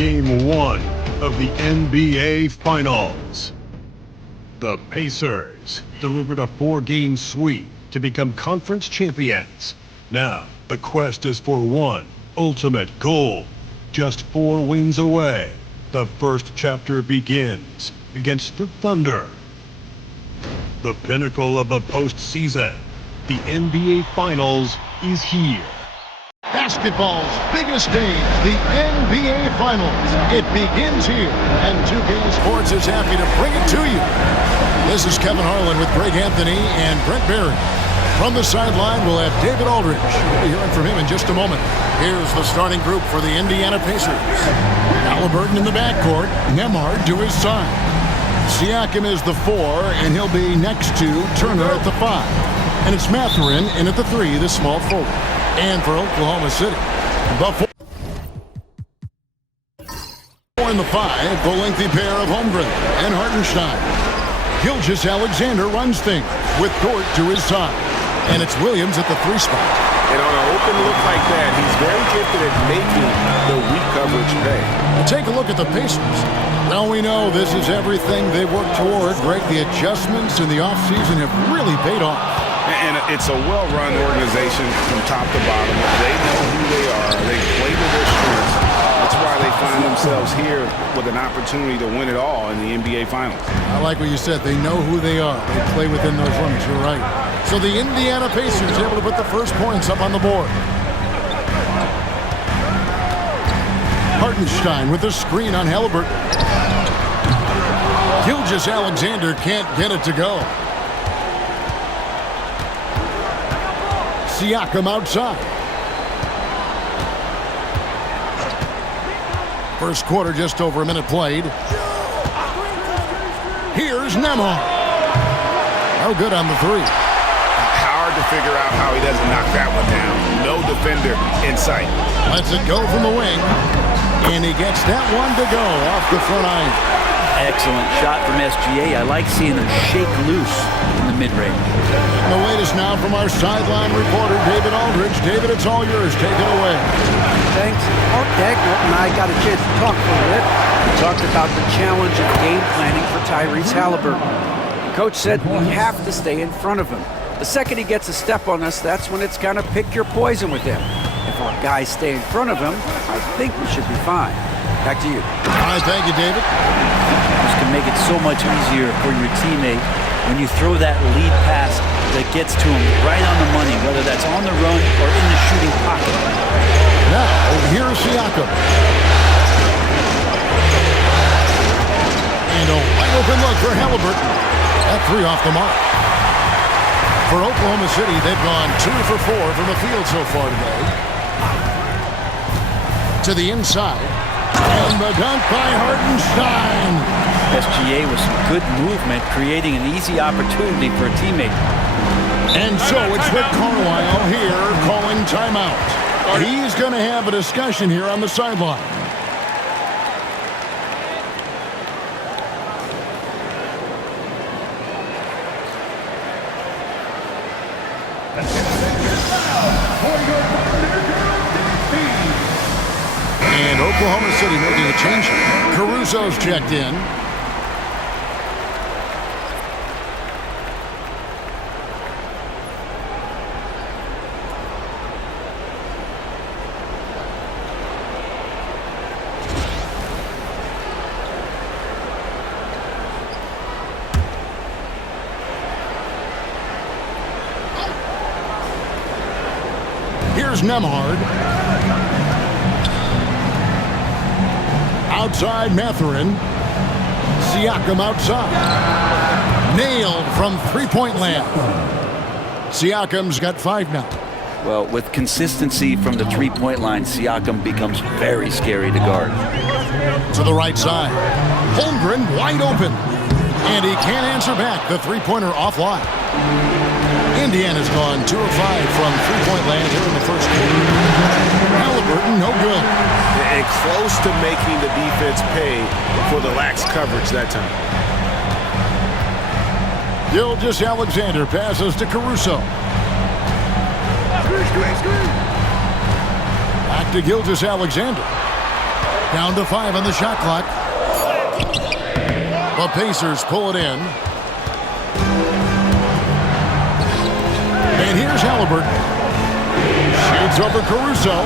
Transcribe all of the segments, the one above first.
Game 1 of the NBA Finals. The Pacers delivered a 4-game sweep to become conference champions. Now, the quest is for one ultimate goal. Just 4 wins away. The first chapter begins against the Thunder. The pinnacle of the postseason, the NBA Finals, is here. Basketball's biggest stage, the NBA Finals. It begins here, and 2K Sports is happy to bring it to you. This is Kevin Harlan with Greg Anthony and Brent Barry. From the sideline, we'll have David Aldridge. We'll be hearing from him in just a moment. Here's the starting group for the Indiana Pacers. Halliburton in the backcourt, Nembhard to his side. Siakam is the 4, and he'll be next to Turner at the 5. And it's Mathurin in at the 3, the small forward. And for Oklahoma City, the 4 and the 5, the lengthy pair of Holmgren and Hartenstein. Gilgeous-Alexander runs things with Dort to his side. And it's Williams at the 3 spot. And on an open look like that, he's very gifted at making the weak coverage pay. We'll take a look at the Pacers. Now we know this is everything they worked toward. Greg, the adjustments in the offseason have really paid off. And it's a well-run organization from top to bottom. They know who they are. They play to their strengths. That's why they find themselves here with an opportunity to win it all in the NBA Finals. I like what you said. They know who they are. They play within those limits. You're right. So the Indiana Pacers able to put the first points up on the board. Hartenstein with a screen on Halliburton. Gilgeous-Alexander can't get it to go. Siakam outside. First quarter, just over a minute played. Here's Nembhard. Oh, good on the 3. Hard to figure out how he doesn't knock that one down. No defender in sight. Lets it go from the wing. And he gets that one to go off the front iron. Excellent shot from SGA. I like seeing them shake loose in the mid-range. The latest now from our sideline reporter, David Aldridge. David, it's all yours. Take it away. Thanks. Mark Dagnall and I got a chance to talk for a bit. We talked about the challenge of game planning for Tyrese Halliburton. The coach said we have to stay in front of him. The second he gets a step on us, that's when it's kind of pick your poison with him. If our guys stay in front of him, I think we should be fine. Back to you. All right, thank you, David. This can make it so much easier for your teammate when you throw that lead pass that gets to him right on the money, whether that's on the run or in the shooting pocket. Now, here's Siakam. And a wide open look for Halliburton. That 3 off the mark. For Oklahoma City, they've gone 2 for 4 from the field so far today. To the inside. And the dunk by Hartenstein. SGA with some good movement, creating an easy opportunity for a teammate. And so it's Rick Carlisle here calling timeout. He's going to have a discussion here on the sideline. And Oklahoma City making a change. Caruso's checked in. Here's Nembhard. Outside Mathurin. Siakam outside. Nailed from three-point land. Siakam's got 5 now. Well, with consistency from the three-point line, Siakam becomes very scary to guard. To the right side. Holmgren wide open. And he can't answer back. The three-pointer offline. Indiana's gone 2 of 5 from three-point land here in the first quarter. Halliburton, no good. And close to making the defense pay for the lax coverage that time. Gilgeous-Alexander passes to Caruso. Back to Gilgeous-Alexander. Down to 5 on the shot clock. The Pacers pull it in. And here's Halliburton. Shoots over Caruso.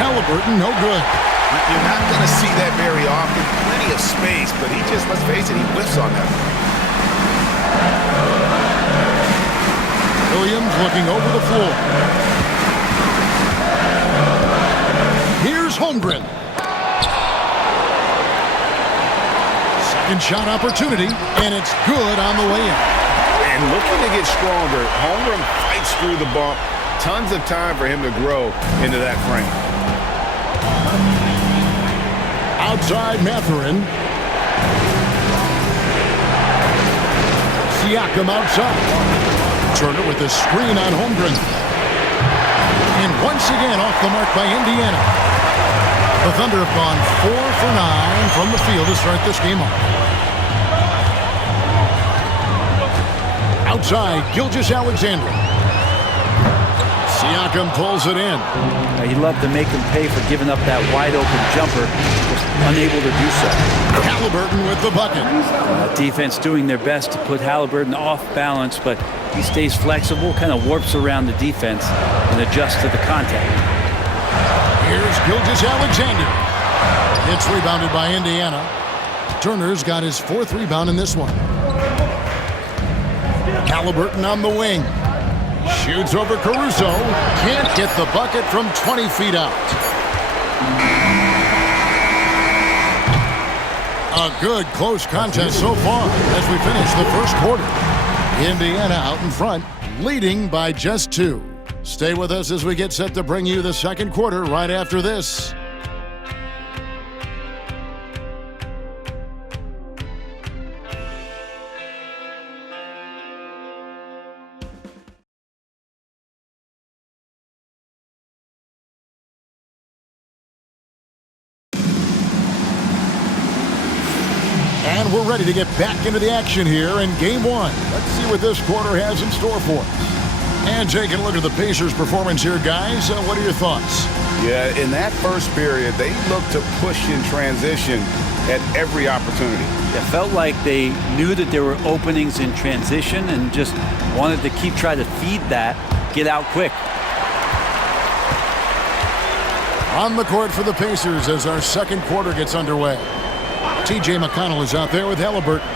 Halliburton, no good. You're not going to see that very often. Plenty of space, but he just, let's face it, he whiffs on that. Williams looking over the floor. Here's Holmgren. Second shot opportunity, and it's good on the way in. And looking to get stronger, Holmgren fights through the bump. Tons of time for him to grow into that frame. Outside Mathurin. Siakam outside. Turner with the screen on Holmgren. And once again off the mark by Indiana. The Thunder have gone 4 for 9 from the field to start this game off. Outside, Gilgeous-Alexander. Siakam pulls it in. He'd love to make him pay for giving up that wide-open jumper, just unable to do so. Halliburton with the bucket. Defense doing their best to put Halliburton off balance, but he stays flexible, kind of warps around the defense and adjusts to the contact. Here's Gilgeous-Alexander. It's rebounded by Indiana. Turner's got his 4th rebound in this one. Halliburton on the wing. Shoots over Caruso. Can't get the bucket from 20 feet out. A good close contest so far as we finish the first quarter. Indiana out in front, leading by just 2. Stay with us as we get set to bring you the second quarter right after this. And we're ready to get back into the action here in Game 1. Let's see what this quarter has in store for us. And taking a look at the Pacers' performance here, guys. What are your thoughts? Yeah, in that first period, they looked to push in transition at every opportunity. It felt like they knew that there were openings in transition and just wanted to keep trying to feed that, get out quick. On the court for the Pacers as our second quarter gets underway. T.J. McConnell is out there with Halliburton.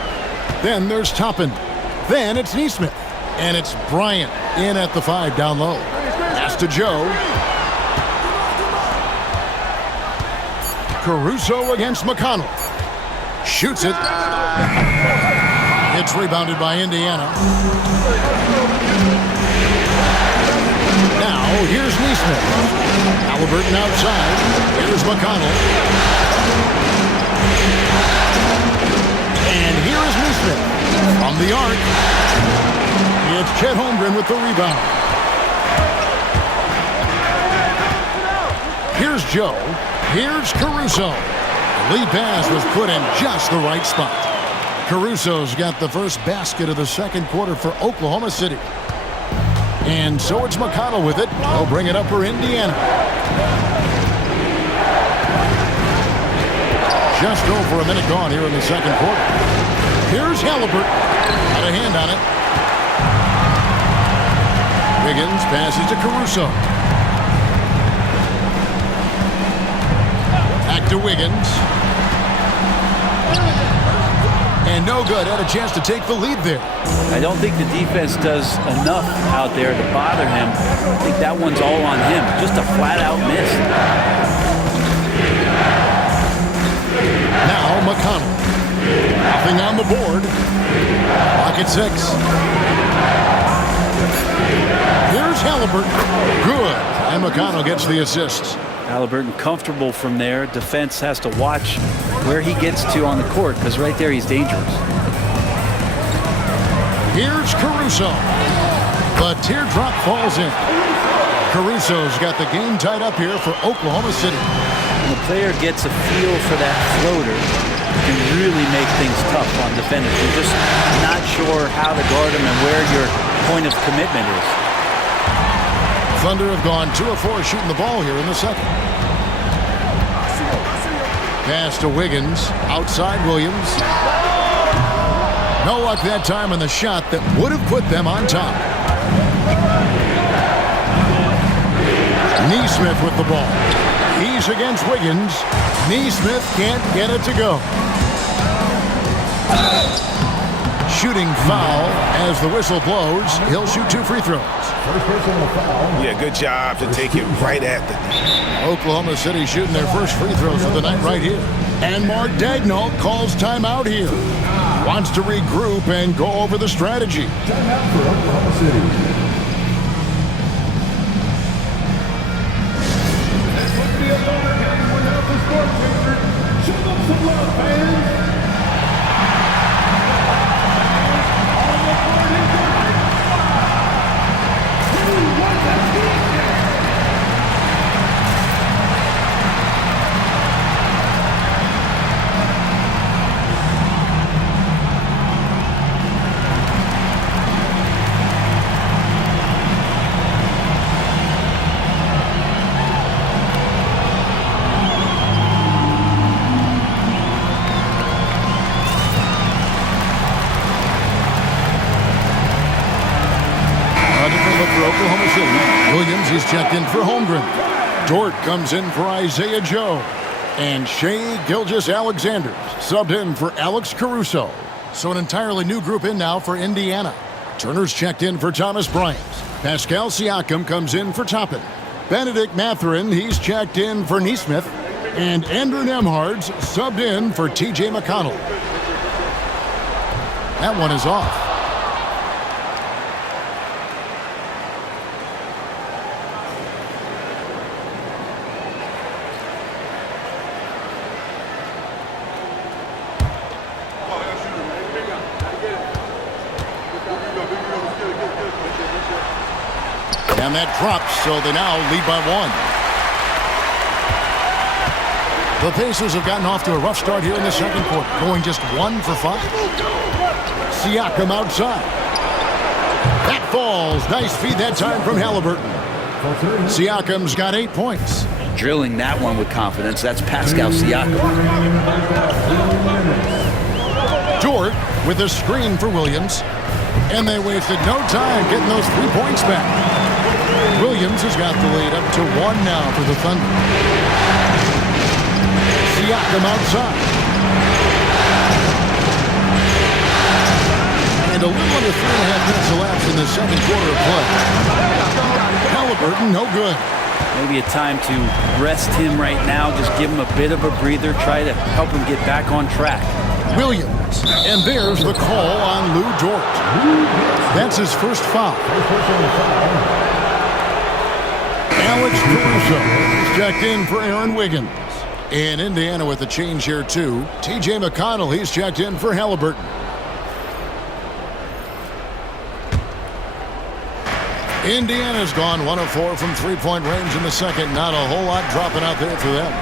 Then there's Toppin. Then it's Neesmith. And it's Bryant in at the 5 down low. Pass to Joe. Caruso against McConnell. Shoots it. It's rebounded by Indiana. Now here's Neesmith. Halliburton outside. Here's McConnell. And here is Neesmith from the arc. It's Chet Holmgren with the rebound. Here's Joe. Here's Caruso. The lead pass was put in just the right spot. Caruso's got the first basket of the second quarter for Oklahoma City. And so it's McConnell with it. He'll bring it up for Indiana. Just over a minute gone here in the second quarter. Here's Halliburton. Got a hand on it. Wiggins passes to Caruso. Back to Wiggins. And no good. Had a chance to take the lead there. I don't think the defense does enough out there to bother him. I think that one's all on him. Just a flat-out miss. Now McConnell. Nothing on the board. Clock at 6. Here's Halliburton. Good. And McConnell gets the assist. Halliburton comfortable from there. Defense has to watch where he gets to on the court because right there he's dangerous. Here's Caruso. The teardrop falls in. Caruso's got the game tied up here for Oklahoma City. When the player gets a feel for that floater, it can really make things tough on defenders. You're just not sure how to guard him and where your point of commitment is. Thunder have gone 2 of 4 shooting the ball here in the second. Pass to Wiggins. Outside Williams. No luck that time on the shot that would have put them on top. Neesmith with the ball. He's against Wiggins. Neesmith can't get it to go. Shooting foul as the whistle blows. He'll shoot 2 free throws. Yeah, good job to take it right at the Oklahoma City shooting their first free throws of the night right here. And Mark Daigneault calls timeout here. He wants to regroup and go over the strategy. Timeout for Oklahoma City. Show them some love, fans. Oklahoma City. Williams is checked in for Holmgren. Dort comes in for Isaiah Joe. And Shai Gilgeous-Alexander subbed in for Alex Caruso. So an entirely new group in now for Indiana. Turner's checked in for Thomas Bryant. Pascal Siakam comes in for Toppin. Benedict Mathurin, he's checked in for Neesmith. And Andrew Nembhard's subbed in for T.J. McConnell. That one is off. And that drops, so they now lead by 1. The Pacers have gotten off to a rough start here in the second quarter, going just 1 for 5. Siakam outside. That falls. Nice feed that time from Halliburton. Siakam's got 8 points. Drilling that one with confidence. That's Pascal Siakam. Dort with a screen for Williams. And they wasted no time getting those 3 points back. Williams has got the lead up to 1 now for the Thunder. Siakam outside. And a little under 3.5 minutes elapsed in the second quarter of play. Halliburton, no good. Maybe a time to rest him right now. Just give him a bit of a breather. Try to help him get back on track. Williams. And there's the call on Lou Dort. That's his first foul. Alex Caruso is checked in for Aaron Wiggins. And Indiana with a change here, too. T.J. McConnell, he's checked in for Halliburton. Indiana's gone 1 of 4 from three-point range in the second. Not a whole lot dropping out there for them.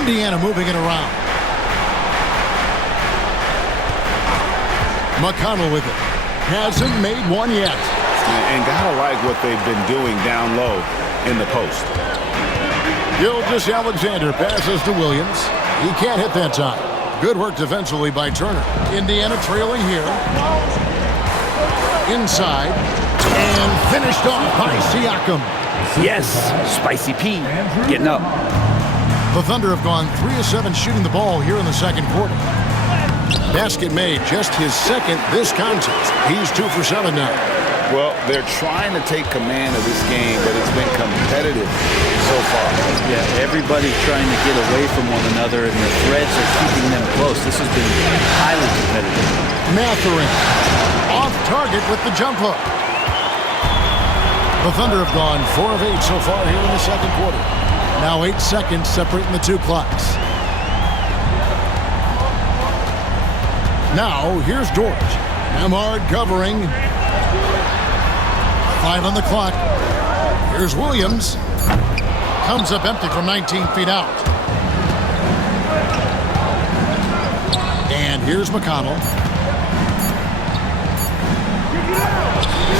Indiana moving it around. McConnell with it. Hasn't made one yet. And gotta like what they've been doing down low in the post. Gilgeous-Alexander passes to Williams. He can't hit that time. Good work defensively by Turner. Indiana trailing here. Inside. And finished off by Siakam. Yes, Spicy P getting up. The Thunder have gone 3 of 7 shooting the ball here in the second quarter. Basket made, just his second this contest. He's 2 for 7 now. Well, they're trying to take command of this game, but it's been competitive so far. Yeah, everybody's trying to get away from one another, and the threads are keeping them close. This has been highly competitive. Mathurin off target with the jump hook. The Thunder have gone 4 of 8 so far here in the second quarter. Now 8 seconds separating the 2 clocks. Now here's Dort. Nembhard covering. 5 on the clock. Here's Williams. Comes up empty from 19 feet out. And here's McConnell.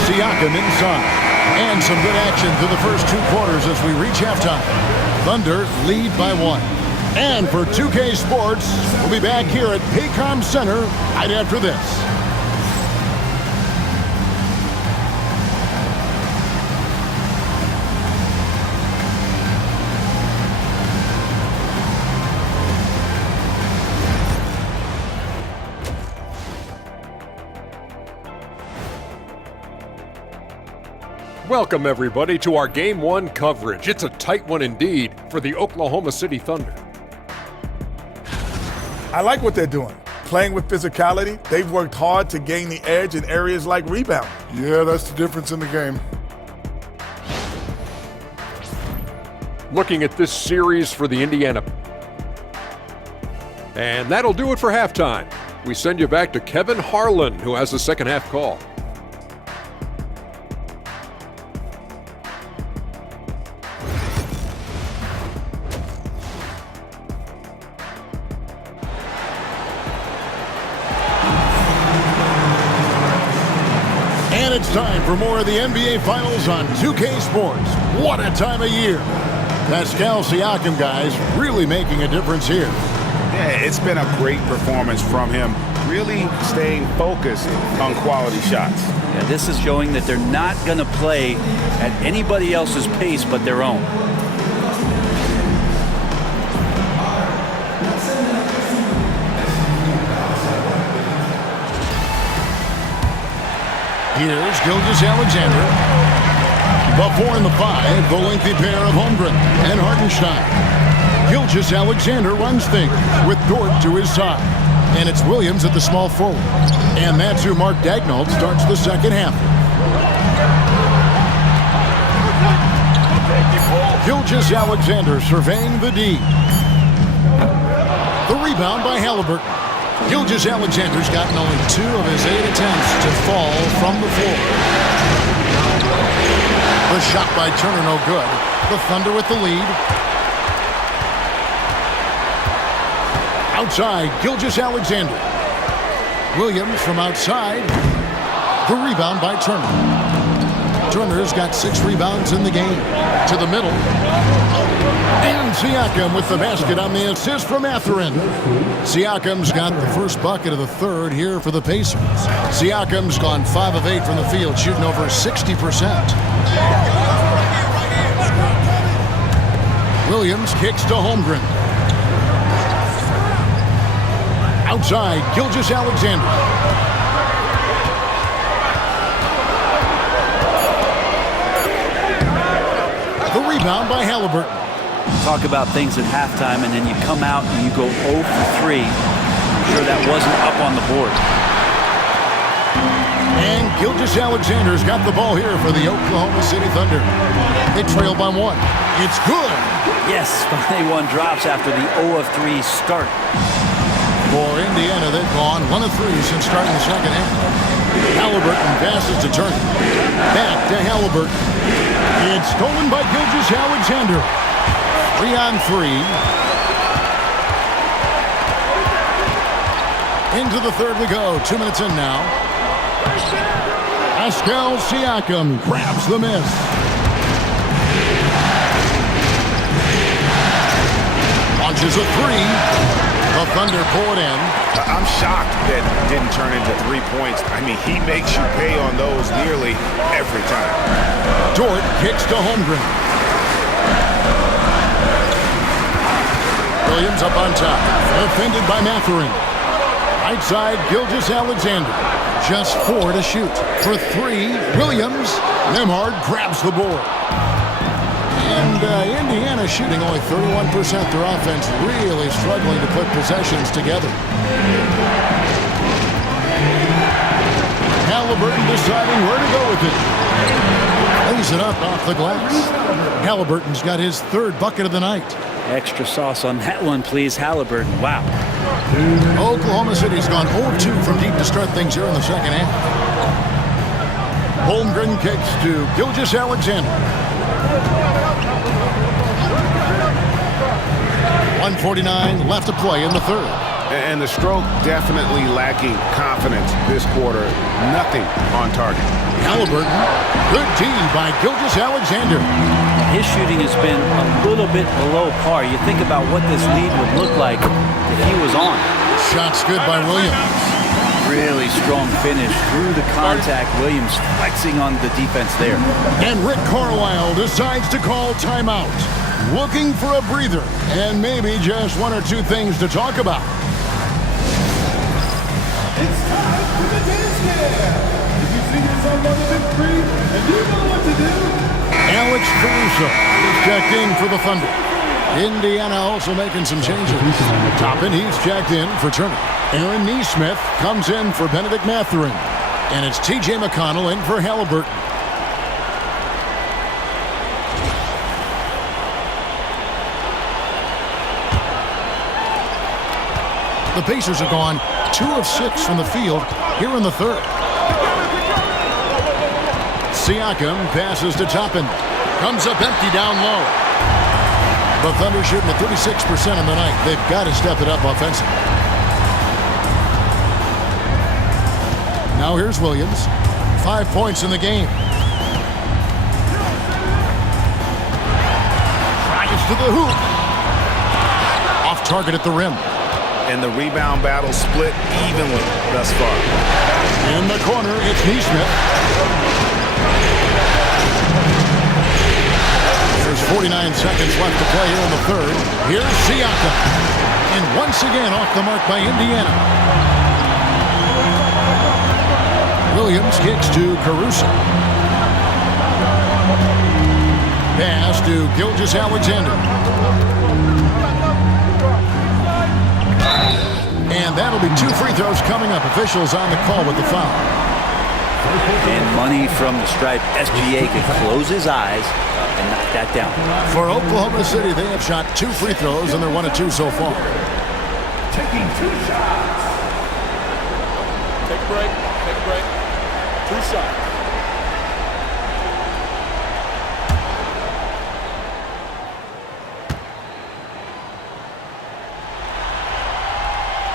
Siakam inside. And some good action through the first 2 quarters as we reach halftime. Thunder lead by 1. And for 2K Sports, we'll be back here at Paycom Center right after this. Welcome, everybody, to our Game 1 coverage. It's a tight one indeed for the Oklahoma City Thunder. I like what they're doing. Playing with physicality, they've worked hard to gain the edge in areas like rebound. Yeah, that's the difference in the game. Looking at this series for the Indiana. And that'll do it for halftime. We send you back to Kevin Harlan, who has the second half call. And it's time for more of the NBA Finals on 2K Sports. What a time of year. Pascal Siakam, guys, really making a difference here. Yeah, it's been a great performance from him, really staying focused on quality shots. Yeah, this is showing that they're not going to play at anybody else's pace but their own. Here's Gilgeous-Alexander. The 4 and the 5, the lengthy pair of Holmgren and Hartenstein. Gilgeous-Alexander runs things with Dort to his side. And it's Williams at the small forward. And that's who Mark Daigneault starts the second half. Gilgeous-Alexander surveying the D. The rebound by Halliburton. Gilgeous-Alexander's gotten only 2 of his 8 attempts to fall from the floor. The shot by Turner no good. The Thunder with the lead. Outside, Gilgeous-Alexander. Williams from outside. The rebound by Turner. Turner's got 6 rebounds in the game. To the middle. And Siakam with the basket on the assist from Mathurin. Siakam's got the first bucket of the third here for the Pacers. Siakam's gone 5 of 8 from the field, shooting over 60%. Williams kicks to Holmgren. Outside, Gilgeous-Alexander. The rebound by Halliburton. Talk about things at halftime, and then you come out and you go 0 for 3. I'm sure that wasn't up on the board. And Gilgeous-Alexander's got the ball here for the Oklahoma City Thunder. They trail by 1. It's good. Yes, finally one drops after the 0 of 3 start. For Indiana, they've gone 1 of 3 since starting the second half. Halliburton passes to Turner. Back to Halliburton. It's stolen by Gilgeous-Alexander. 3 on 3. Into the third we go. 2 minutes in now. Pascal Siakam grabs the miss. Launches a 3. The Thunder pull it in. I'm shocked that didn't turn into 3 points. I mean, he makes you pay on those nearly every time. Dort kicks to Holmgren. Williams up on top. Defended by Mathurin. Right side, Gilgeous-Alexander. Just 4 to shoot. For 3, Williams. Nembhard grabs the board. And Indiana shooting only 31%. Their offense really struggling to put possessions together. Halliburton deciding where to go with it. Lays it up off the glass. Halliburton's got his 3rd bucket of the night. Extra sauce on that one, please, Halliburton. Wow. Oklahoma City's gone 0-2 from deep to start things here in the second half. Holmgren kicks to Gilgeous-Alexander. 1:49 left to play in the third. And the stroke definitely lacking confidence this quarter. Nothing on target. Halliburton. Good D by Gilgeous-Alexander. His shooting has been a little bit below par. You think about what this lead would look like if he was on. Shots good by Williams. Really strong finish through the contact. Williams flexing on the defense there. And Rick Carlisle decides to call timeout. Looking for a breather and maybe just one or two things to talk about. It's time for the dance cam. If you've seen yourself on the big screen and you know what to do. Alex Caruso is checked in for the Thunder. Indiana also making some changes. Toppin, he's checked in for Turner. Aaron Neesmith comes in for Benedict Mathurin. And it's T.J. McConnell in for Halliburton. The Pacers have gone 2 of 6 from the field here in the third. Siakam passes to Toppin. Comes up empty down low. The Thunder shooting at 36% on the night. They've got to step it up offensively. Now here's Williams. 5 points in the game. Drives to the hoop. Off target at the rim. And the rebound battle split evenly thus far. In the corner, it's Neesmith. There's 49 seconds left to play here in the third. Here's Siakam. And once again off the mark by Indiana. Williams kicks to Caruso. Pass to Gilgeous-Alexander. And that'll be 2 free throws coming up. Officials on the call with the foul. And money from the stripe. SGA can close his eyes and knock that down. For Oklahoma City, they have shot 2 free throws, and they're 1 of 2 so far. Taking 2 shots. Take a break. Take a break. 2 shots.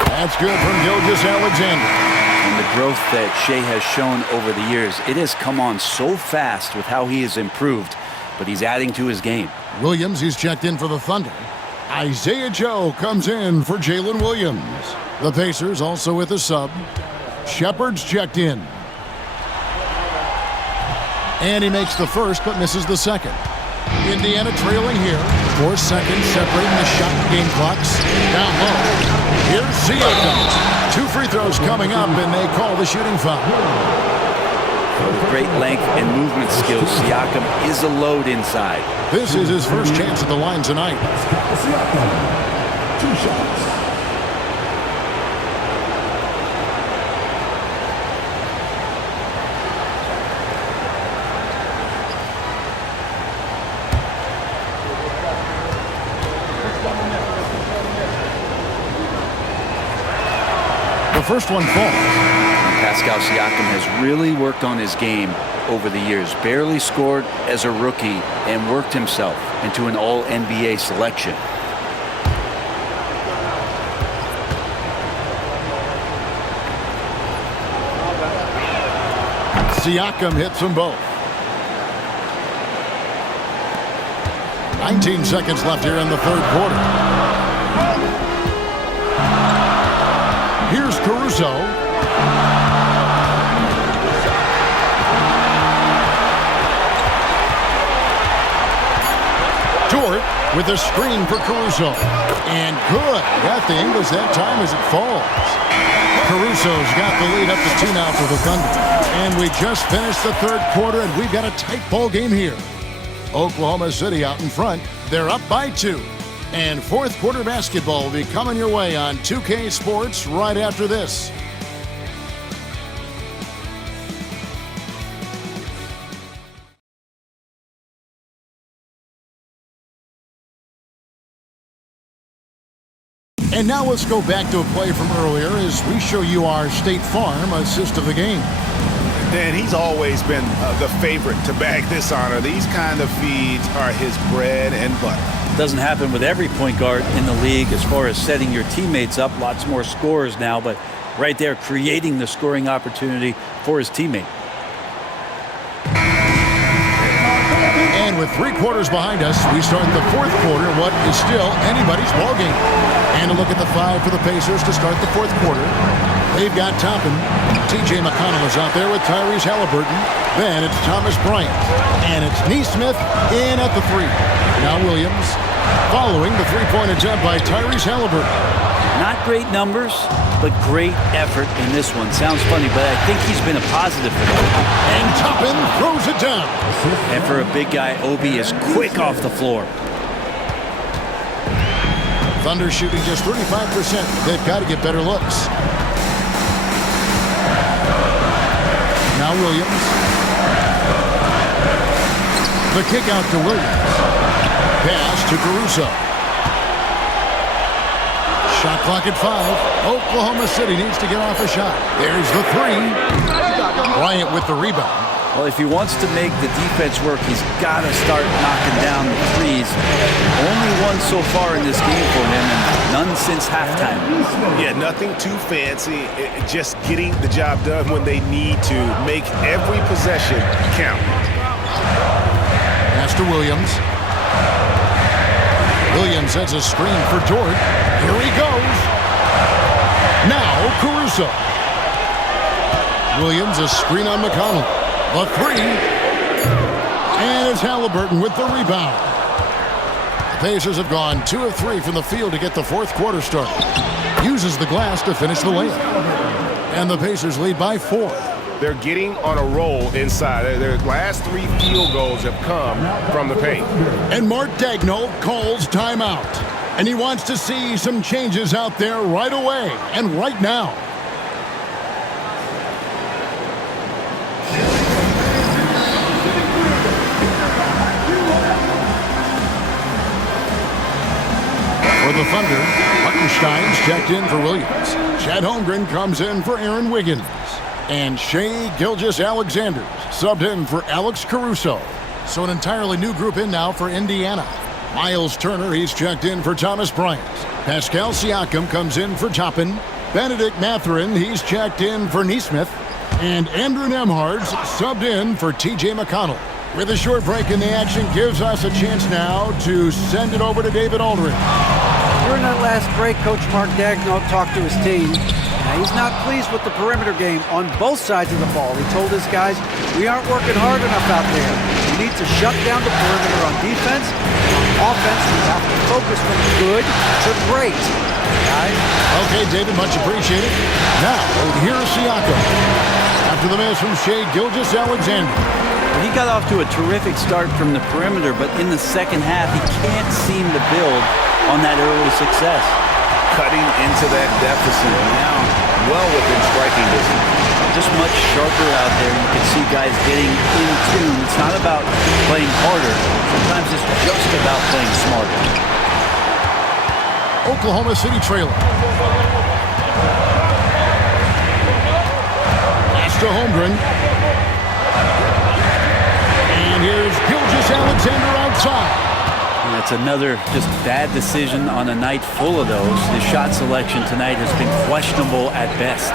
That's good from Gilgeous-Alexander. And the growth that Shea has shown over the years, it has come on so fast with how he has improved, but he's adding to his game. Williams, he's checked in for the Thunder. Isaiah Joe comes in for Jalen Williams. The Pacers also with a sub. Shepard's checked in. And he makes the first but misses the second. Indiana trailing here. 4 seconds separating the shot and game clocks. Down low. Here's Siakam. 2 free throws coming up, and they call the shooting foul. With great length and movement skills, Siakam is a load inside. This is his first chance at the line tonight. Siakam. 2 shots. The first one falls. Pascal Siakam has really worked on his game over the years. Barely scored as a rookie and worked himself into an All-NBA selection. Siakam hits them both. 19 seconds left here in the third quarter. Here's Caruso. Dort with a screen for Caruso. And good. Got the Ingles that time as it falls. Caruso's got the lead up to 2 now for the Thunder. And we just finished the third quarter, and we've got a tight ball game here. Oklahoma City out in front. They're up by 2. And fourth quarter basketball will be coming your way on 2K Sports right after this. And now let's go back to a play from earlier as we show you our State Farm assist of the game. Dan, he's always been the favorite to bag this honor. These kind of feeds are his bread and butter. Doesn't happen with every point guard in the league as far as setting your teammates up. Lots more scorers now, but right there creating the scoring opportunity for his teammate. And with 3 quarters behind us, we start the 4th quarter, what is still anybody's ballgame. And a look at the 5 for the Pacers to start the 4th quarter. They've got Toppin. TJ McConnell is out there with Tyrese Halliburton. Then it's Thomas Bryant. And it's Neesmith in at the 3. Now Williams following the 3-point attempt by Tyrese Halliburton. Not great numbers, but great effort in this one. Sounds funny, but I think he's been a positive for them. And Toppin throws it down. And for a big guy, Obi is quick off the floor. Thunder shooting just 35%. They've got to get better looks. Now Williams. The kick out to Williams. Pass to Caruso. Shot clock at 5. Oklahoma City needs to get off a shot. There's the 3. Bryant with the rebound. Well, if he wants to make the defense work, he's got to start knocking down the threes. Only one so far in this game for him, and none since halftime. Yeah, nothing too fancy. Just getting the job done when they need to. Make every possession count. Pass to Williams. Williams sets a screen for Dort. Here he goes. Now Caruso. Williams a screen on McConnell. The 3. And it's Halliburton with the rebound. The Pacers have gone 2 of 3 from the field to get the 4th quarter started. Uses the glass to finish the layup. And the Pacers lead by 4. They're getting on a roll inside. Their last 3 field goals have come from the paint. And Mark Daigneault calls timeout. And he wants to see some changes out there right away and right now. For the Thunder, Hartenstein's checked in for Williams. Chad Holmgren comes in for Aaron Wiggins. And Shai Gilgeous-Alexander subbed in for Alex Caruso. So an entirely new group in now for Indiana. Miles Turner, he's checked in for Thomas Bryant. Pascal Siakam comes in for Toppin. Benedict Mathurin, he's checked in for Neesmith. And Andrew Nembhard's subbed in for TJ McConnell. With a short break in the action, gives us a chance now to send it over to David Aldridge. During that last break, Coach Mark Daigneault talked to his team. Now, he's not pleased with the perimeter game on both sides of the ball. He told his guys, we aren't working hard enough out there. We need to shut down the perimeter on defense. On offense, we have to focus from good to great. Guys? Okay, David, much appreciated. Now, here's Siakam. After the miss from Shai Gilgeous-Alexander. He got off to a terrific start from the perimeter, but in the second half, he can't seem to build on that early success. Cutting into that deficit now, well within striking distance. Just much sharper out there. You can see guys getting in tune. It's not about playing harder. Sometimes it's just about playing smarter. Oklahoma City trailer. Pass to Holmgren. And here's Gilgeous-Alexander outside. And that's another just bad decision on a night full of those. His shot selection tonight has been questionable at best.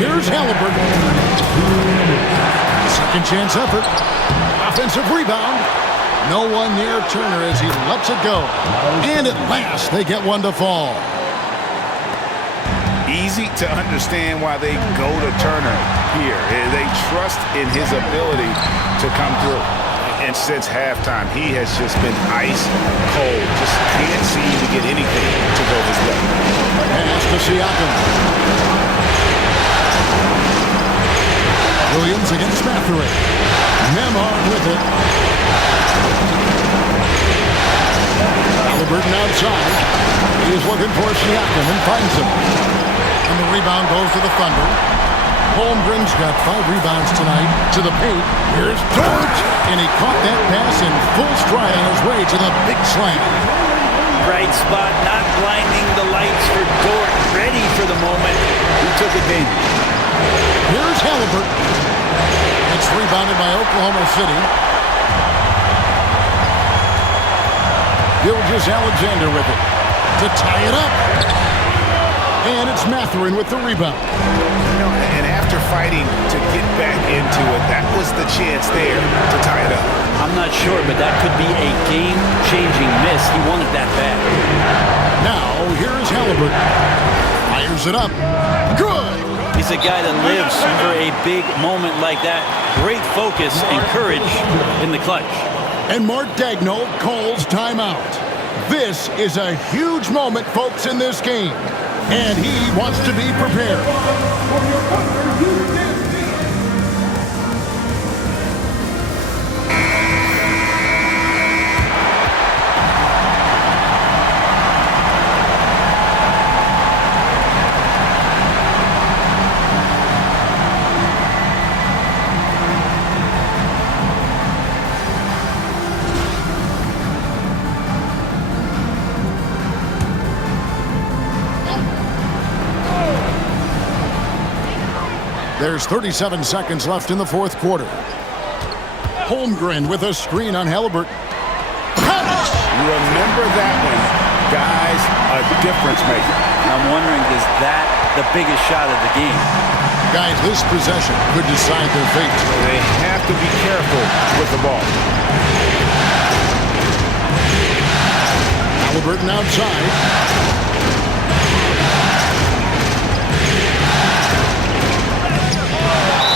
Here's Halliburton. Second chance effort. Offensive rebound. No one near Turner as he lets it go. And at last, they get one to fall. Easy to understand why they go to Turner here. They trust in his ability to come through. And since halftime, he has just been ice cold. Just can't seem to get anything to go his way. Pass to Siakam. Williams against Mathurin. Nembhard with it. Halliburton outside. He is looking for Siakam and finds him. And the rebound goes to the Thunder. Holmgren's got 5 rebounds tonight to the paint. Here's Dort. And he caught that pass in full stride on his way to the big slam. Bright spot, not blinding the lights for Dort. Ready for the moment. He took advantage. Here's Halliburton. It's rebounded by Oklahoma City. Gilgeous-Alexander with it to tie it up. And it's Mathurin with the rebound. And after fighting to get back into it, that was missed the chance there to tie it up. I'm not sure, but that could be a game-changing miss. He wanted that bad. Now, here is Halliburton. Fires it up. Good! He's a guy that lives for a big moment like that. Great focus and courage in the clutch. And Mark Daigneault calls timeout. This is a huge moment, folks, in this game. And he wants to be prepared. For your partner, you dance team. There's 37 seconds left in the fourth quarter. Holmgren with a screen on Halliburton. Remember that one, guys, a difference maker. I'm wondering, is that the biggest shot of the game? Guys, this possession could decide their fate. They have to be careful with the ball. Halliburton outside.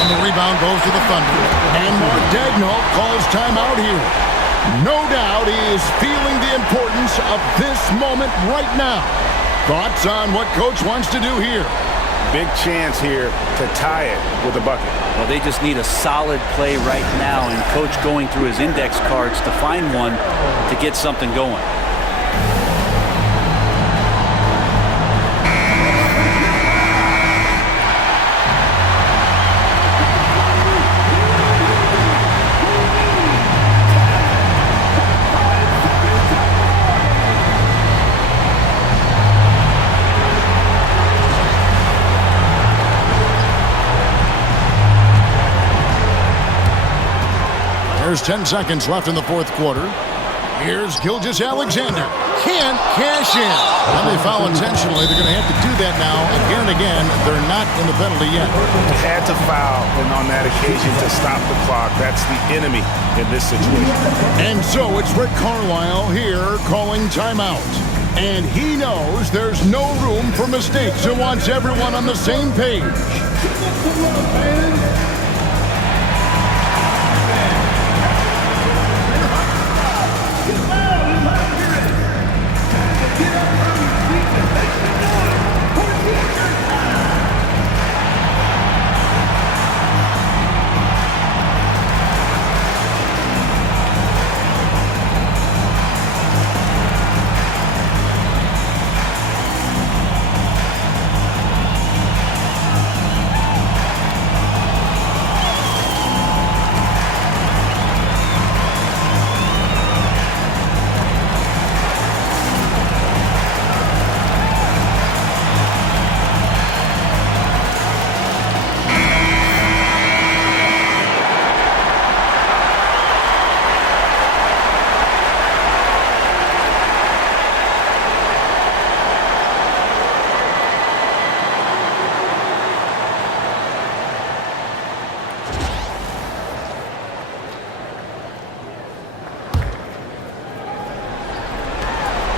The rebound goes to the Thunder. And Mark Daigneault calls timeout here. No doubt he is feeling the importance of this moment right now. Thoughts on what Coach wants to do here? Big chance here to tie it with a bucket. Well, they just need a solid play right now, and Coach going through his index cards to find one to get something going. There's 10 seconds left in the fourth quarter. Here's Gilgeous-Alexander. Can't cash in. And they foul intentionally. They're going to have to do that now again and again. They're not in the penalty yet. Had to foul, and on that occasion to stop the clock. That's the enemy in this situation. And so it's Rick Carlisle here calling timeout. And he knows there's no room for mistakes and wants everyone on the same page.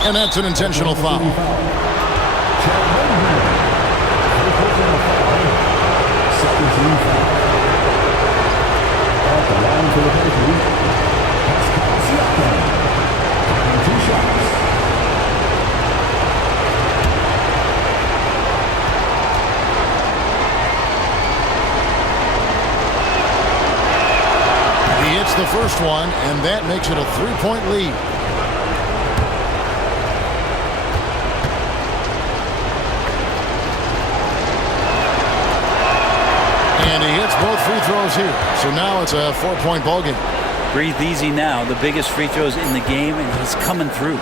And that's an intentional foul. He hits the first one, and that makes it a three-point lead. And he hits both free throws here. So now it's a 4-point ball game. Breathe easy now. The biggest free throws in the game, and he's coming through.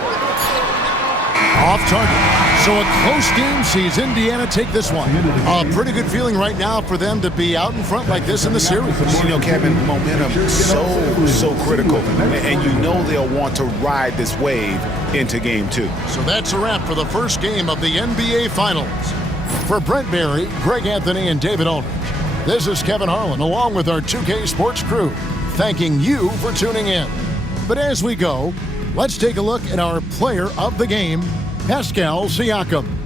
Off target. So a close game sees Indiana take this one. A pretty good feeling right now for them to be out in front like this in the series. You know, Kevin, momentum so critical. And you know they'll want to ride this wave into game 2. So that's a wrap for the first game of the NBA Finals. For Brent Barry, Greg Anthony, and David Aldridge, This is Kevin Harlan, along with our 2K Sports crew, thanking you for tuning in. But as we go, let's take a look at our player of the game, Pascal Siakam.